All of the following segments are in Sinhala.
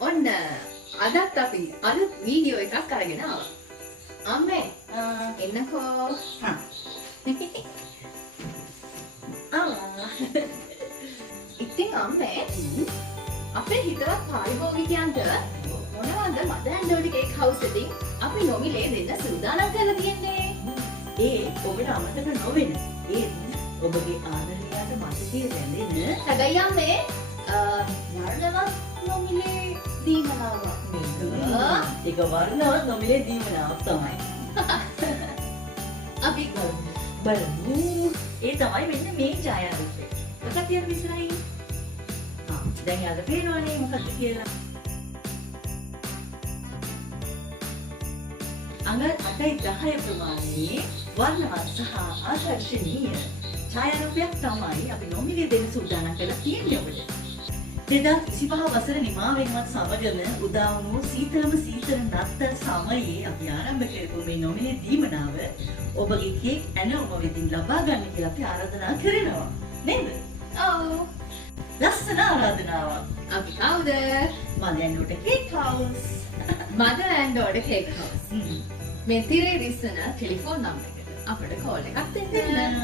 ඔන්න අදත් අපි අලුත් වීඩියෝ එකක් අරගෙන ආවා. අම්මේ එන්නකෝ. ඉතින් අම්මේ අපේ හිතවත් පාරිභෝගිකයන්ට මොනවද මදර් ඇන්ඩ් ඩෝලි කේක් හවුස් එකකින් අපි නොමිලේ දෙන්න සූදානම් කරලා තියෙන්නේ. ඒ ඔබට අමතක නොවෙන ඒ ඔබගේ ආදරණීයට මතකයේ රැඳෙන හැබැයි අම්මේ වර්ණවත් නොමිලේ දීමනාවක් ඒක වර්ණවත් නොමිලේ දීමනාවක් තමයි. අපි බලමු. ඒ තමයි මෙන්න මේ ඡායාරූපය. මොකක්ද කියන්නේ ඉස්සරහින්? දැන් යාළුවා පේනවනේ මොකක්ද කියලා. අඟ 8-10 ප්‍රමාණයේ වර්ණවත් සහ ආකර්ශනීය ඡායාරූපයක් තමයි අපි නොමිලේ දෙන්න සූදානම් කරලා තියෙන්නේ ඔබට. 2025 වසර නිමා වෙනවත් සමගම උදා වුණු සීතල නත්තල් සමයේ අපි ආරම්භ කරපු මේ නොමිලේ දීමනාව ඔබගේ කේක් ඇනෝම වෙතින් ලබා ගන්න කියලා අපි ආරාධනා කරනවා. නේද? ඔව්. ලස්සන ආරාධනාවක්. අපි කවුද? Mother and Dolly Cake House. Mother and Dolly Cake House. මේ තිරේ දිස්සන ටෙලිෆෝන් නම්බර් එකට අපිට කෝල් එකක් දෙන්න.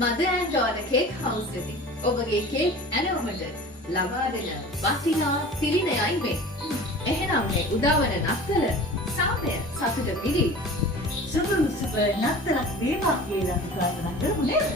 මදර් ඇන්ඩ් ඩෝලි කේක් හවුස් එකෙන් ඔබගේ කේක් ඇනෝමට ලබා දෙන වටිනා තිලිනයයි මේ. එහෙනම් මේ උදාවන නත්තල සාපය සතුට පිරි සුබ නත්තලක් වේවා කියලා අපි ප්‍රාර්ථනා කරමු නේද?